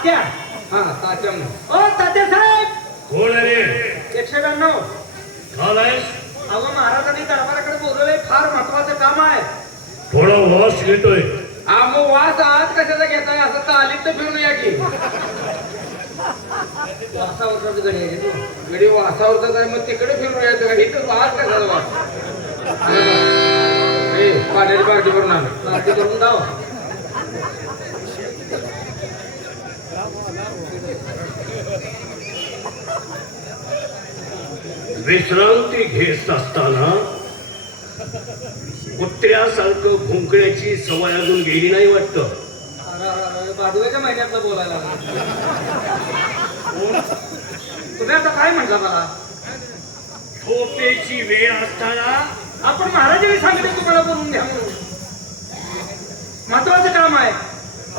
तात्या. हा तात्या. ओ तात्या साहेब. कोण आहे रे? 192. काल आहेस? अहो महाराजांनी दरबाराकडे बोलवलंय, फार महत्वाचं काम आहे. थोडा वास घेतोय. मग वास आज कशाचा घेताय? असं तालीत तर फिरून या की. वासावरचाच गडी आहे तो. गडी वासावरचा काय? मग तिकडे फिरून यायचं का? इथं वास कशाचा वास? पाण्याची पार्टी करून आलो. पार्टी करून जाऊ. विश्रांती घेत असताना कुत्र्यासारखं भुंकण्याची सवय अजून गेली नाही वाटतं. भादव्याच्या महिन्यातलं बोलायला लागलं. तुम्ही आता काय म्हटला मला? झोपेची वेळ असताना आपण महाराजांनी सांगितलं तुम्हाला बोलून घ्या म्हणून. महत्वाचं काम आहे.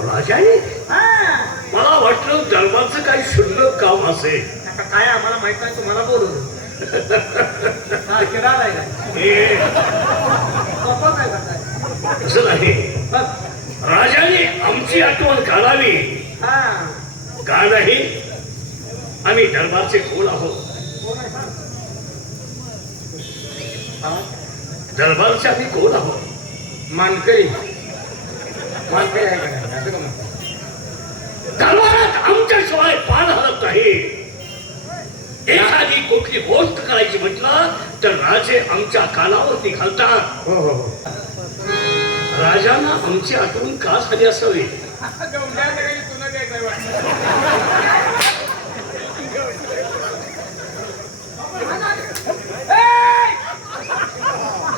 राजाने हा. मला वाटलं दरबारचं काही शुल्लक काम असेल. आता काय आम्हाला माहित नाही, तुम्हाला बोलवलं. हा किरार आहे काय? हे पप्पा काय करताय? असं नाही. बघ. राजाने आमची आठवण काढावी हा. का नाही? आम्ही दरबारचे कोण आहोत? कोण आहे सांग? हा? दरबारचे आम्ही कोण आहोत? मानकरी. मानकरी आहे का नाही? असं का म्हणतात? दरबारात आमच्याशिवाय पान हलत नाही. एखादी कुठली गोष्ट करायची म्हटलं तर राजे आमच्या कानावरती घालतात. हो हो हो. राजांना आमची आठवण का झाली असावी?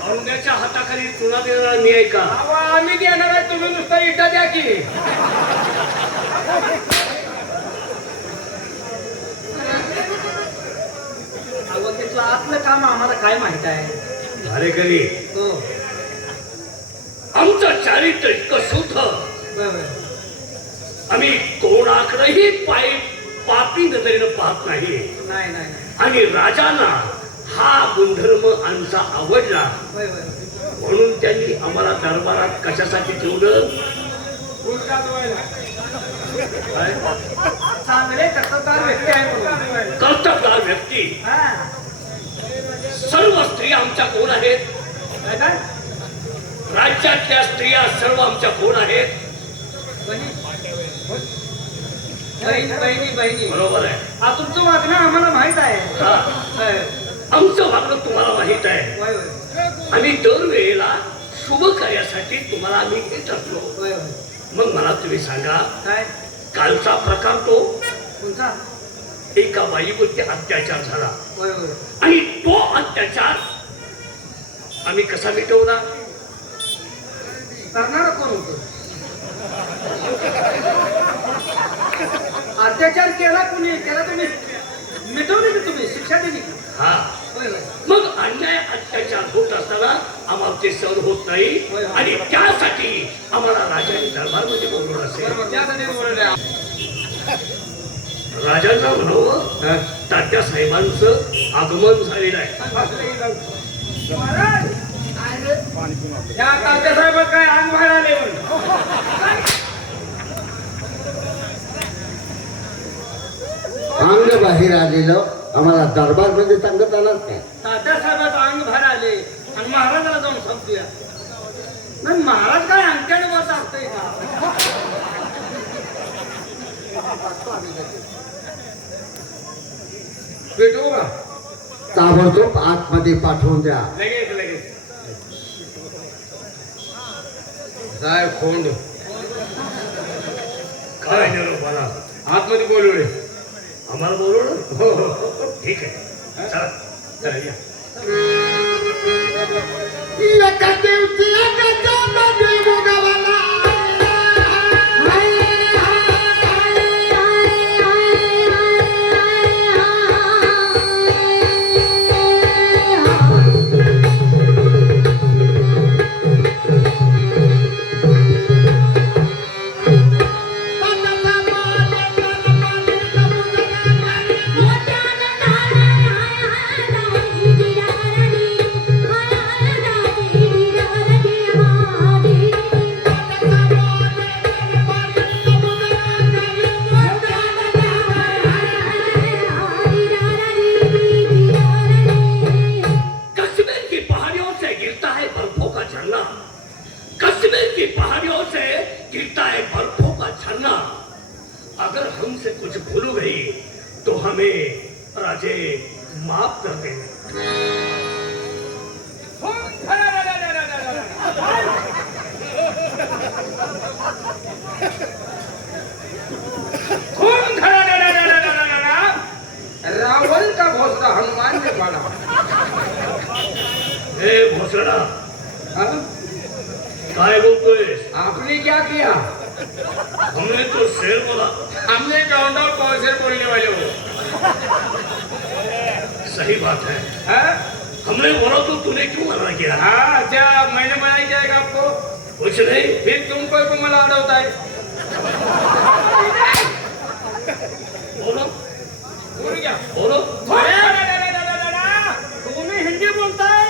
औंध्याच्या हाताखाली चुना देणारा मी आहे का? आम्ही देणार आहे, तुम्ही नुसता इटा द्या की. अहो त्याचं आतलं काम आम्हाला काय माहित आहे? अरे कधी हो. आमचं चारित्र्य इतकं शुद्ध, बरोबर. आम्ही कोणाकडेही पापी नजरेनं पाहत नाही. नाही नाही नाही. आणि राजांना हा गुणधर्म आमचा आवडला, होय होय. म्हणून त्यांनी आम्हाला दरबारात कशासाठी ठेवलं? काय? चांगले कर्तबगार व्यक्ती आहे म्हणून. कर्तबगार व्यक्ती. हा. सर्व स्त्रिया आमच्या कोण आहेत? काय काय? राज्यातल्या स्त्रिया सर्व आमच्या कोण आहेत? बहिणी बहिणी बहिणी. बरोबर आहे. हा तुमचं वागणं आम्हाला माहित आहे. हा. होय आमचं वागणं तुम्हाला माहित आहे. होय होय. आम्ही दरवेळेला शुभ कार्यासाठी तुम्हाला आम्ही घेत असतो. होय होय. मग मला तुम्ही सांगा, काय? कालचा प्रकार तो कोणता? एका बाईवरती अत्याचार झाला होय होय. आणि तो अत्याचार आम्ही कसा मिटवला? करणार कोण होतं? अत्याचार केला कुणी? केला तुम्ही? मिटवले की तुम्ही? शिक्षा दिली की? हा. होय होय. मग अन्याय अत्याचार होत असताना आम्हाला ते सहन होत नाही होय, होय. आणि त्यासाठी आम्हाला राजाने दरबारमध्ये बोलवलं असेल. बरोबर, त्यासाठी बोलवलंय. राजांना म्हणावं तात्या साहेबांचं आगमन झालेलं आहे. महाराज, या तात्यासाहेब काय अंग बाहेर आले म्हणून. अंग बाहेर आलेलं आम्हाला दरबार मध्ये सांगत आलं काय? तात्यासाहेबाचं अंग बाहेर आले आणि महाराजाला जाऊन सांगतोया. नाही महाराज काय अंगठ्याने वर सांगतोय का? भेटू का? ताबडतोब आतमध्ये पाठवून द्या. लगेच लगेच. साहेब कोंड काय निरोपाला आतमध्ये बोलवले. आम्हाला बोलवलं? हो हो. ठीक आहे, चला. चला या. एका दिवशी एका मध्ये मुगावाला Thank you. अगर हमसे कुछ भूल गई तो हमें राजे माफ कर देना। रावण का भोसला हनुमान ने पाला। हे भोसड़ा, हाँ? काय बोलतोय? आपने क्या किया? हमने तो शेर बोला। हमने गांडा कौन से बोलने वाले हो? सही बात है, हाँ? हमने बोला तो तूने क्यों मना किया? हाँ, अच्छा मैंने मना किया है आपको? कुछ नहीं। फिर तुमको क्यों मना होता है? बोलो बोल क्या? बोलो। तुम्ही हिंदी बोलताय?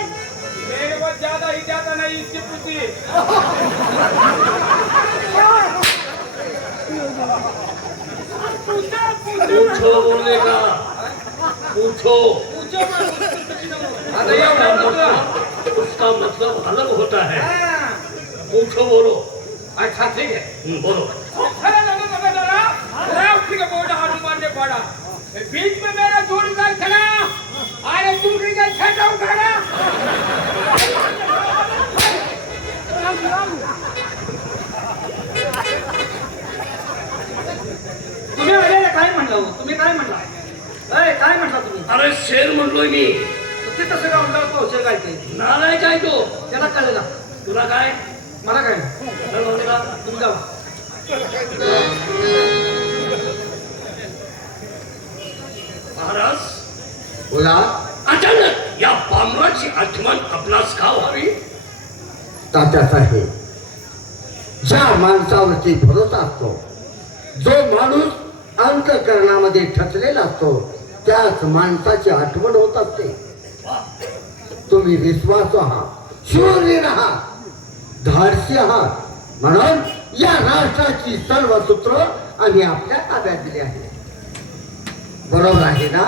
मेरे को ज्यादा ही ज्यादा नहीं, इसकी पूछिए। पूछो बोलने का, पूछो। उसका मतलब अलग होता है। पूछो बोलो। अच्छा ठीक है, बोलो। हनुमान ने पड़ा, बीच में मेरा जोड़ीदार खड़ा, अरे तुम छेटा उठाना। तुम्ही अरे काय म्हणला हो? तुम्ही काय म्हणला? अरे काय म्हटला तुम्ही? अरे शेर म्हणलोय मी। ते तसं का म्हणलं कौशल काय ते? नालाय काय तो? त्याला कळलं. तुला काय? मला काय नाही. चल बोलला. तुम्ही जावा. महाराज, बोला. अचानक या बामराची आठवण आपणास का व्हावी? तात्यासाहेब, ज्या माणसावरती भरोसा असतो, जो माणूस अंतःकरणामध्ये ठसलेला असतो, त्याच माणसाची आठवण होत असते. तुम्ही विश्वासू आहात, शूरवीर आहात, धाडसी आहात, म्हणून या राष्ट्राची सर्व सूत्र आम्ही आपल्या ताब्यात दिली आहे. बरोबर आहे ना?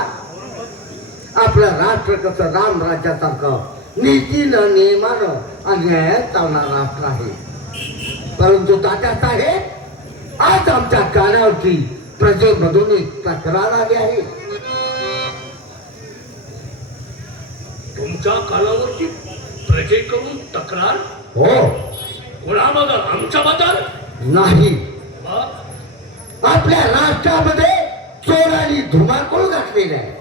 आपलं राष्ट्र कसं राम राज्यासारखं नीतीनं नियमानं अन्यायात चालणार राष्ट्र आहे. परंतु तात्यासाहेब, आज आमच्या कानावरती प्रजेमधून एक तक्रार आली आहे. तुमच्या कानावरती प्रजेकडून तक्रार? हो. कोणाबद्दल? आमच्याबद्दल? नाही, मग? आपल्या राष्ट्रामध्ये चोरांनी धुमाकूळ घातलेला आहे.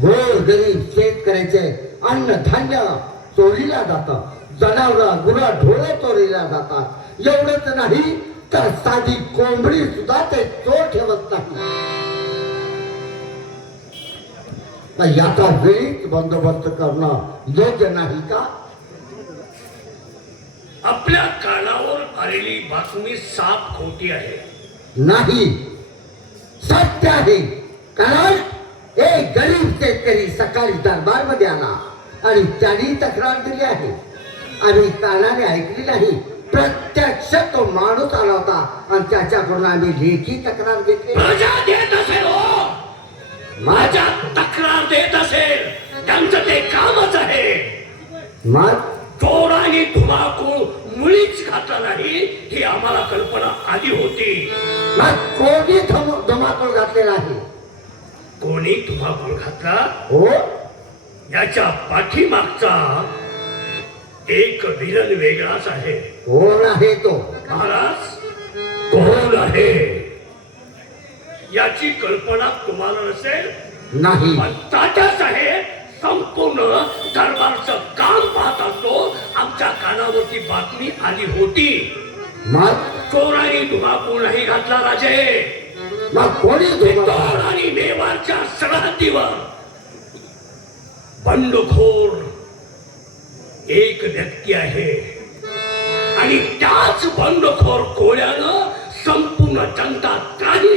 गोर गरीब शेतकऱ्याचे अन्नधान्य चोरीला जातं, जनावर गुरा ढोळे चोरीला जातात. एवढंच नाही तर साधी कोंबडी सुद्धा ते चोर ठेवत नाही. तर याचा वेळीच बंदोबस्त करणं योग्य नाही का? आपल्या कानावर आलेली बातमी साफ खोटी आहे. नाही, सत्य आहे. कारण एक गरीब शेतकरी सकाळी दरबारमध्ये आला आणि त्यांनी तक्रार दिली आहे. आम्ही कानाने ऐकली नाही, प्रत्यक्ष तो माणूस आला होता आणि त्याच्याकडून आम्ही लेखी तक्रार घेतली. प्रजा देत असेल हो, माझ्या तक्रार देत असेल, त्यांचं ते कामच आहे. मग चोरांनी धुमाकूळ मुळीच घातला नाही ही आम्हाला कल्पना आधी होती. मग कोणी धुमाकूळ घातलेला आहे? कोणी धुमाकूळ घातला? हो. याच्या पाठीमागचा एक विलन वेगळाच आहे. कोण आहे तो? महाराज, कोण आहे याची कल्पना तुम्हाला नसेल. नाही. पण तात्यासाहेब संपूर्ण दरबारचं काम पाहत असतो. आमच्या कानावरती बातमी आली होती. मग चोरांनी धुमाकूळ नाही घातला राजे. मग कोणी चित्तोड आणि मेवाडच्या सरहद्दीवर बंडखोर एक व्यक्ती आहे आणि त्याच बंडखोर कोळ्यानं संपूर्ण जनता त्राही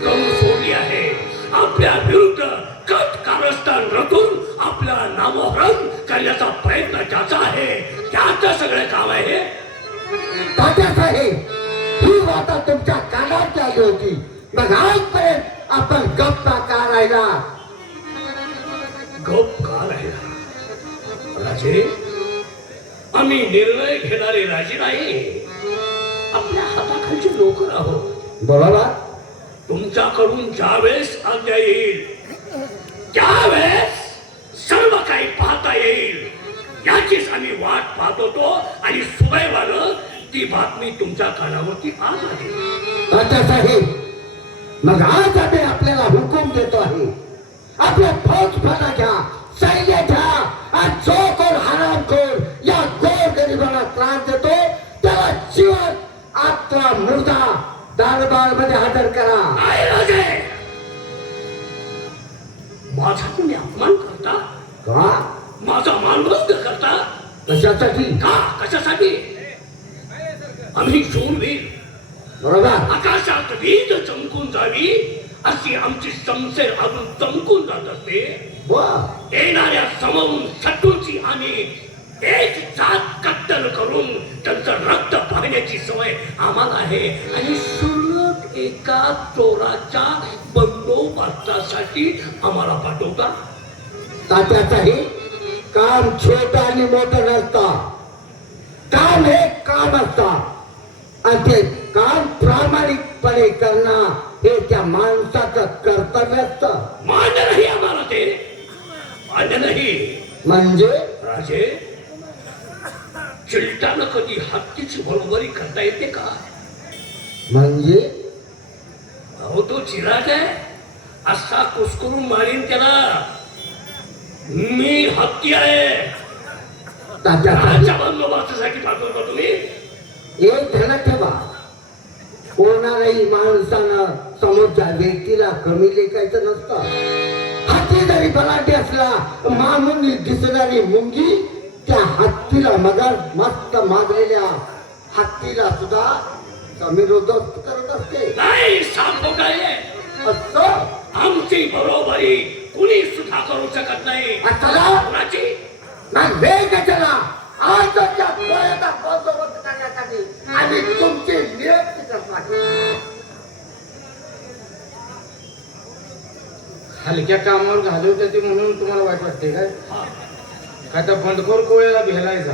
करून सोडली आहे. आपल्या विरुद्ध कट कारस्थान रचून आपल्या नामोहरण करण्याचा प्रयत्न त्याचा आहे. त्याचं सगळं काम आहे. तात्यासाहेब, ही वार्ता तुमच्या कानात आली होती, मग आजपर्यंत आपण गप्पा का राहिला? गप का राहिला? राजे, आम्ही निर्णय घेणारे राजे नाही, आपल्या हाताखालचे नोकर आहोत. बरोबर. तुमच्याकडून ज्यावेळेस आज्ञा येईल त्यावेळेस सर्व काही पाहता येईल याचीच आम्ही वाट पाहत होतो आणि सुदैवानं ती बातमी तुमच्या कानावरती आज आली. तात्यासाहेब, मग आज आम्ही आपल्याला हुकूम देतो आहे, आपल्या फौजफाटा घ्या, सैन्य घ्या आणि जो कोण हरामखोर या गोर गरिबाला त्रास देतो त्याला जीवन आत्मा मुर्दा दरबार मध्ये हजर करा. नाही राजे, माझा तुम्ही अपमान करता, का? माझा मानभंग करता. कशासाठी? का? कशासाठी? आम्ही शूरवीर, बरोबर. आकाशात वीज चमकून जावी अशी आमची समसेर अजून चमकून जात असते. बर. येणाऱ्या समोरून शत्रूची आम्ही एक जात कत्तल करून त्यांचं रक्त पाहण्याची सवय आम्हाला आहे आणि सुरत एका चोराच्या बंदोबस्तासाठी आम्हाला पाठवता. तात्यासाहेब, काम छोटं आणि मोठं नसतं. काम हे काम असतं आणि ते काम प्रामाणिकपणे करणं हे त्या माणसाचं कर्तव्य असतं. मान्य नाही आम्हाला ते, मान्य नाही. म्हणजे राजे, चिलटानं कधी हत्तीची बरोबरी करता येते का? म्हणजे अहो तो चिराग आहे, असा कुसकरून मारीन त्याला. मी हत्ती आहे. तात्यासाहेब, राजा बंदोबस्तासाठी पाठवतो तुम्ही. एक ध्यानात ठेवा, कोणालाही माणसानं समोरच्या व्यक्तीला कमी लेखायचं नसतं. हत्ती जरी बलाढ्य असला, मामुनी दिसणारी मुंगी त्या हत्तीला मगर मस्त माजलेल्या हत्तीला सुद्धा कमी रोधक करत असते. नाही, साफ आहे. असं आमची बरोबरी कुणी सुद्धा करू शकत नाही. चला, कुणाची? मग वेग चला. आजच्या पोळ्याचा बंदोबस्त करण्यासाठी आणि तुमची नियुक्ती करण्यासाठी. हलक्या कामावर घालवते ते म्हणून तुम्हाला वाईट वाटते काय? काय तर बंडखोर कोळ्याला भेलायचा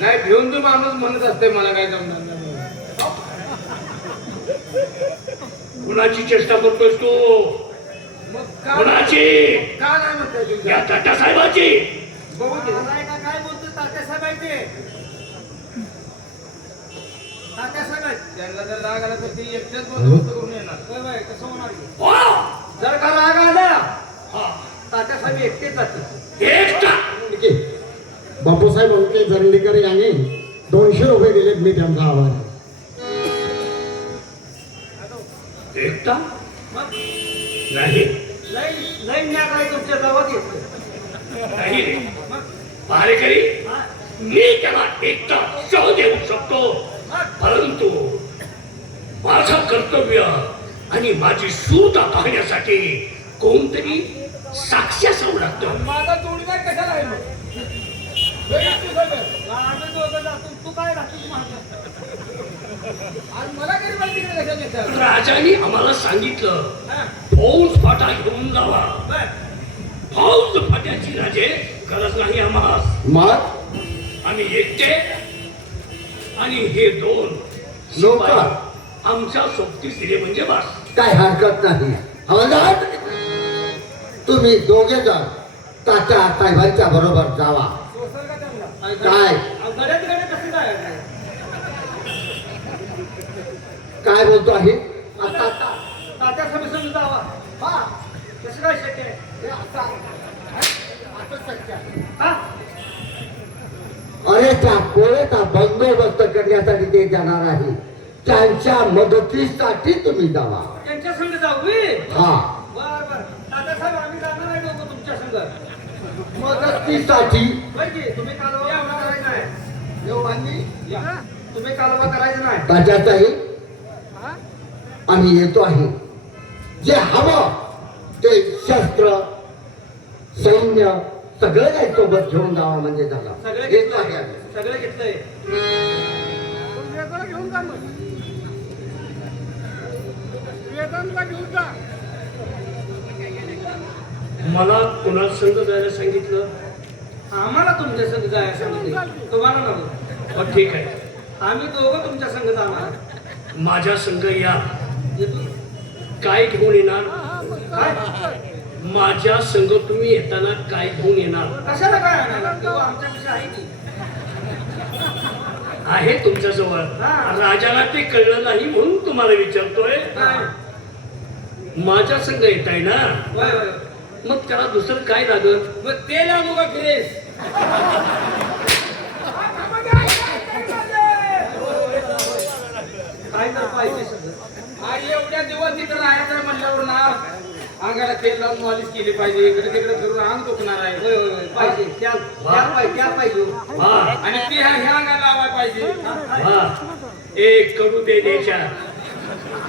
नाही, भिवून तो माणूस म्हणत असते मला काय जमणार नाही. कुणाची चेष्टा करतोस तू? मग का कुणाची? का नाही म्हणताय तुम्ही? या तात्या साहेबाची. बघू दे. काय बोलतो तात्यासाहेबांचे? तात्यासाहेब त्यांना जर राग आला तर ते एकटेच बंदोबस्त करून येणार. कसं होणार? वा! जर का राग आला हा. तात्यासाहेब एकटेच जातील. एकटा. बापूसाहेब अंके जरंडीकर यांनी 200 रुपये दिलेत, मी त्यांचा आभार आहे. एकटा मग नाही, लई न्याय काय तुमच्या गावात येतो. नाही रे. पहारेकरी, मी त्याला एकटा शव देऊ शकतो, परंतु माझं कर्तव्य आणि माझी शूरता पाहण्यासाठी कोणतरी साक्षी असावं लागतं. माझा जोडीदार कशाला आहे मग? आम्ही दोघं जातो, तू काय राहतोस माझं? आणि मला गरीबाला तिकडे कशाला नेतात? राजाने आम्हाला सांगितलं फौज फाटा घेऊन जावा. फौज फाट्याची राजे गरज नाही आम्हाला. मग आम्ही एकटे आणि हे 2 लोक आमच्या सोबतीस दिले म्हणजे बस. काय हरकत नाही. हवालदार, तुम्ही दोघे जण तात्या साहेबांच्या बरोबर जावा. सोसाल का त्यांना? काय गड्यात गड्यात कसं काय? काय बोलतो आहे? तात्यासाहेब समजून जावा. हा, कसं काय शक्य आहे? हा? अरे त्या पोळ्याचा बंदोबस्त करण्यासाठी ते जाणार आहे. त्यांच्या मदतीसाठी तुम्ही जावा. त्यांच्या संग जाऊ मी. हा, बर बर, तात्यासाहेब आम्ही जाणार आहे दोघं तुमच्या संग. मदतीसाठी. बरं की, तुम्ही कालवा करायचं नाही. येऊ आम्ही. तुम्ही कालवा करायचं नाही. तात्यासाहेब, आम्ही येतो आहे. जे हवं ते शस्त्र सैन्य सगळं काही सोबत घेऊन जावा म्हणजे झालं. सगळं येतो आहे घेतलंय, आम्ही. सगळं घेतलंय. घेऊन जा मग. वेदांतला घेऊन जा. मला कुणा संग जायला सांगितलं? आम्हाला तुमच्या संग जायला सांगितलं, तुम्हाला नको. ठीक आहे, आम्ही दोघं तुमच्या संग जाणार. माझ्या संग या. येतो. काय घेऊन येणार? काय? माझ्या संग तुम्ही येताना काय घेऊन येणार? कशाला काय आणायला? किंवा आमच्यापेक्षा आहे की. आहे तुमच्या जवळ. हा. राजाला ते कळलं नाही म्हणून तुम्हाला विचारतोय. काय? माझ्या संग येताय ना, होय, होय. मग त्याला दुसरं काय लागत? मग ते लावू का फिरेस? काय तर पाहिजे सगळं. आणि एवढ्या दिवस तिथं राहायचं म्हणल्यावर ना अंगाला तेल लावून मालिश केली पाहिजे. इकडे तिकडे फिरून अंग दुखणार आहे. होय, होय, होय. पाहिजे. त्या पाहिजे. वा आणि ती ह्या अंगाला लावायला पाहिजे. वा, एक कडू दे द्यायच्या.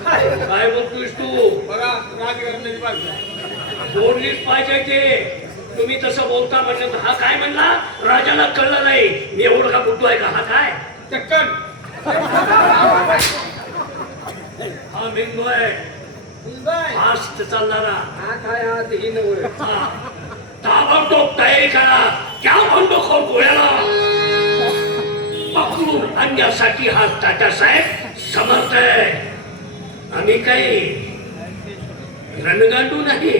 काय बोलतोयस तू? बघा राजकारणाची बाजू. बोललीच पाहिजे ते. तुम्ही तसं बोलता म्हणलं तर हा काय म्हणला? राजाला कळलं नाही. मी एवढं का बोलतोय का? हा काय? चक्कन हा मेंदू आहे, बाय. फास्ट चालणारा. हात आहे हात ही नव्हे. हा. ताबडतोब तयारी करा. क्या बंडखोर गोळ्याला पकडून आणण्यासाठी हा तात्यासाहेब समर्थ आहे. आम्ही काही रणगांडू नाही.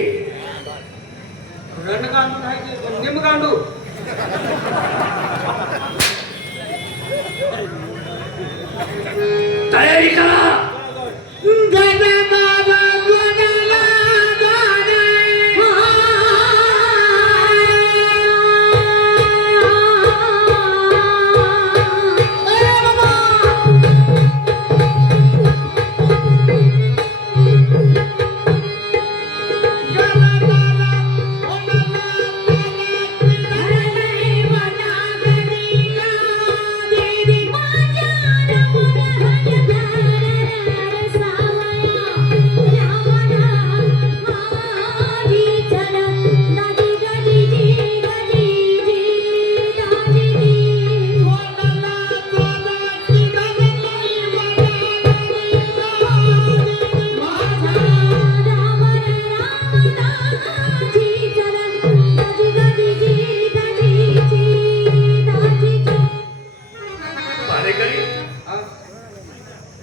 रणगांडू नाही ते निमगांडू. तयारी करा.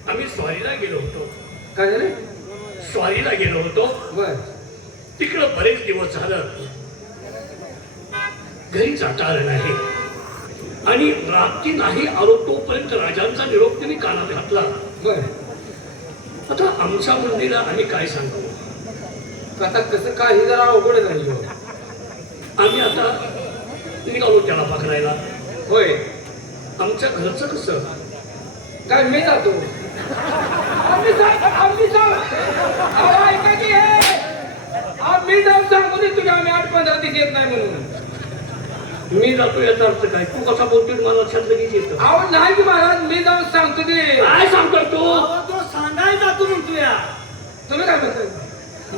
आम्ही स्वारीला गेलो होतो. काय झाले? स्वारीला गेलो होतो. बर तिकडं बरेच दिवस झालं घरी जाता आलं नाही. आणि रात्री नाही आलो तोपर्यंत राजांचा निरोप त्यांनी कानात घातला. बर आता आमच्या मंदिराला आम्ही काय सांगू? आता कसं काय हे जरा अवघड झाली. आम्ही आता निघालो त्याला पकडायला. होय आमच्या घरचं कसं? काय मी जातो. मी जाऊन सांगू दे तुझ्या आम्ही 8-15 दिवस येत नाही म्हणून. मी जातो याचा अर्थ काय? तू कसा बोलतोय मला लक्षात लगेच येतं. अहो नाही की महाराज मी जाऊन सांगतो ते. काय सांगतोय तू? अहो, तो सांगायचा तू म्हणतो या. तुम्ही काय म्हणताय?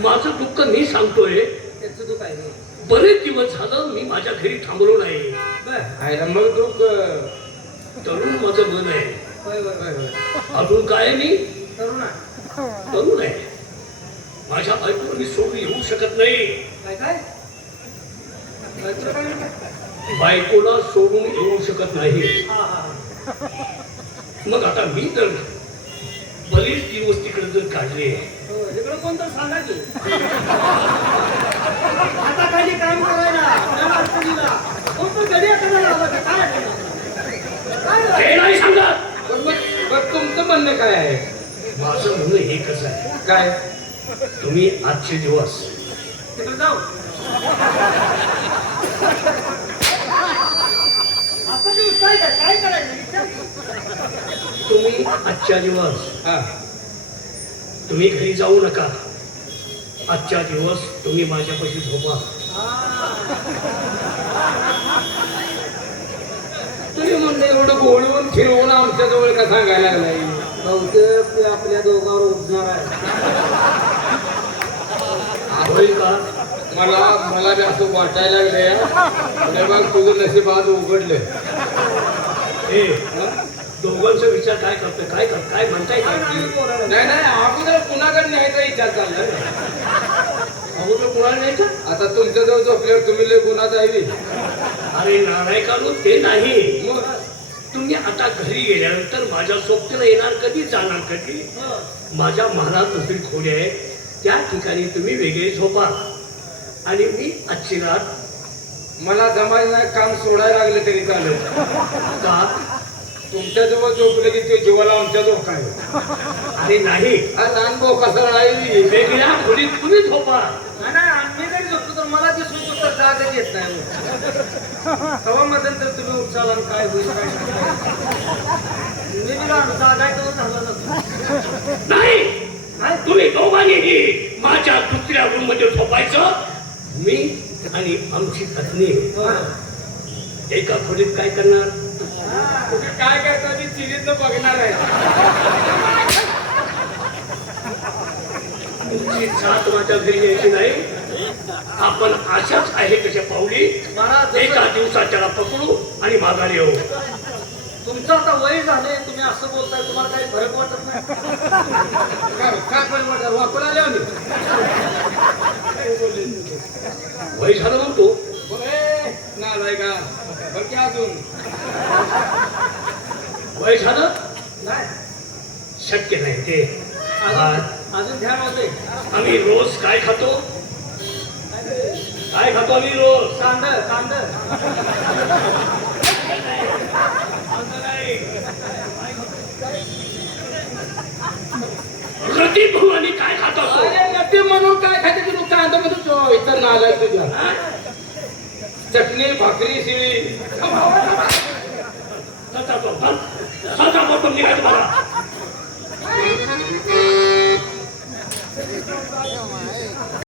माझं दुःख मी सांगतोय. त्याचं तू काय नाही. बरेच दिवस झालं मी माझ्या घरी थांबलो नाही. बर. आयला मग दुःख. तरुण माझं मन आहे. होय, होय, होय, होय. अजून काय मी तरुण आहे. तरुण आहे. माझ्या बायकोला मी सोडून येऊ शकत नाही. काय काय? बायकोला काय म्हणतात? बायकोला सोडून येऊ शकत नाही. हा, हा. मग आता मी तर बरेच दिवस तिकडे जर काढले. हो, इकडं कोणतं सांगा की. आता खाली काम करायला या अडचणीला कोणतं गडी करायला हवं का? काय अडचण? काय झालं? ते नाही सांगत. मग तुमचं म्हणणं काय आहे? माझं म्हणणं एकच आहे. काय? तुम्ही आजचे दिवस तिकडे जाऊ. आता दिवस काय काय काय करायचं विचार. तुम्ही आजच्या दिवस हा तुम्ही घरी जाऊ नका. आजच्या दिवस तुम्ही माझ्यापाशी झोपा. तुम्ही म्हणलं एवढं बोलवून फिरवून आमच्या जवळ का सांगायला लागलाय? बहुतेक ते आपल्या दोघांवर उठणार आहे. होईल का? मला बी असं वाटायला लागले. मग तुझं नशीब आज उघडलं. हे दोघांचा विचार काय करतोय? काय म्हणताय काय काय? नाही बोलायला. नाही नाही अगोदर कुणाकडे न्यायचा विचार चाललाय. अगोदर कुणाला न्यायचं? आता तुमच्या जवळ झोपल्यावर तुम्ही लय गुन्हा जाईल. अरे नारायकानो ते नाही. मग तुम्ही आता घरी गेल्यानंतर माझ्या सोबतीला येणार कधी, जाणार कधी? माझ्या महालात दुसरी खोली आहे, त्या ठिकाणी तुम्ही वेगळे झोपा आणि मी आजची रात. मला जमायला नाही, काम सोडायला लागले तरी चालेल. का? तुमच्या जवळ झोपले की ते जीवाला आमच्या धोका आहे. अरे नाही, हा लहान भाऊ कसा राहील. वेगळ्या खोलीत तुम्ही झोपा. नाही आम्ही जरी झोपतो तर मला दिसून तर जागा येत नाही. तेव्हा मध्यंतर तुम्ही उठाल आणि काय होईल काय मी बिला जागा आहे झालं नसतं. नाही, तुम्ही दोघांनीही माझ्या दुसऱ्या रूम मध्ये झोपायचं. मी आणि आमची पत्नी एका खोलीत काय करणार? कुठे काय करता ती चिरीत बघणार आहे. तुमची साथ माझ्या घरी यायची नाही. आपण अशाच आहे कशा पावली एका दिवसात त्याला पकडू आणि माघारी येऊ. तुमचं आता वय झाले, तुम्ही असं बोलताय, तुम्हाला काही फरक वाटत नाही? काय पण वाटत वापर आले आम्ही. वय झालं म्हणतो. नाही का बघ अजून वय झालं नाही शक्य नाही ते. अजून ध्यान होते. आम्ही रोज काय खातो? काय खातो आम्ही रोज? कांद रतीब भाऊ आणि काय खातो? ते म्हणून काय खाते की तू कांदा मध्ये तो इतर नालाय तुझ्या. चटणी भाकरी शिळी निघायचं मला.